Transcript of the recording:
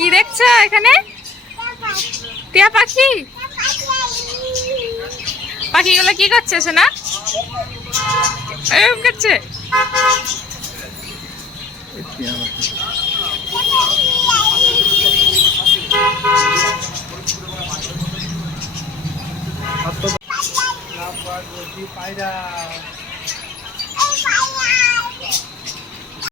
কি দেখছো এখানে? টিয়া পাখি। পাখিগুলো কি করছে সোনা? এরকম করছে। পায়রা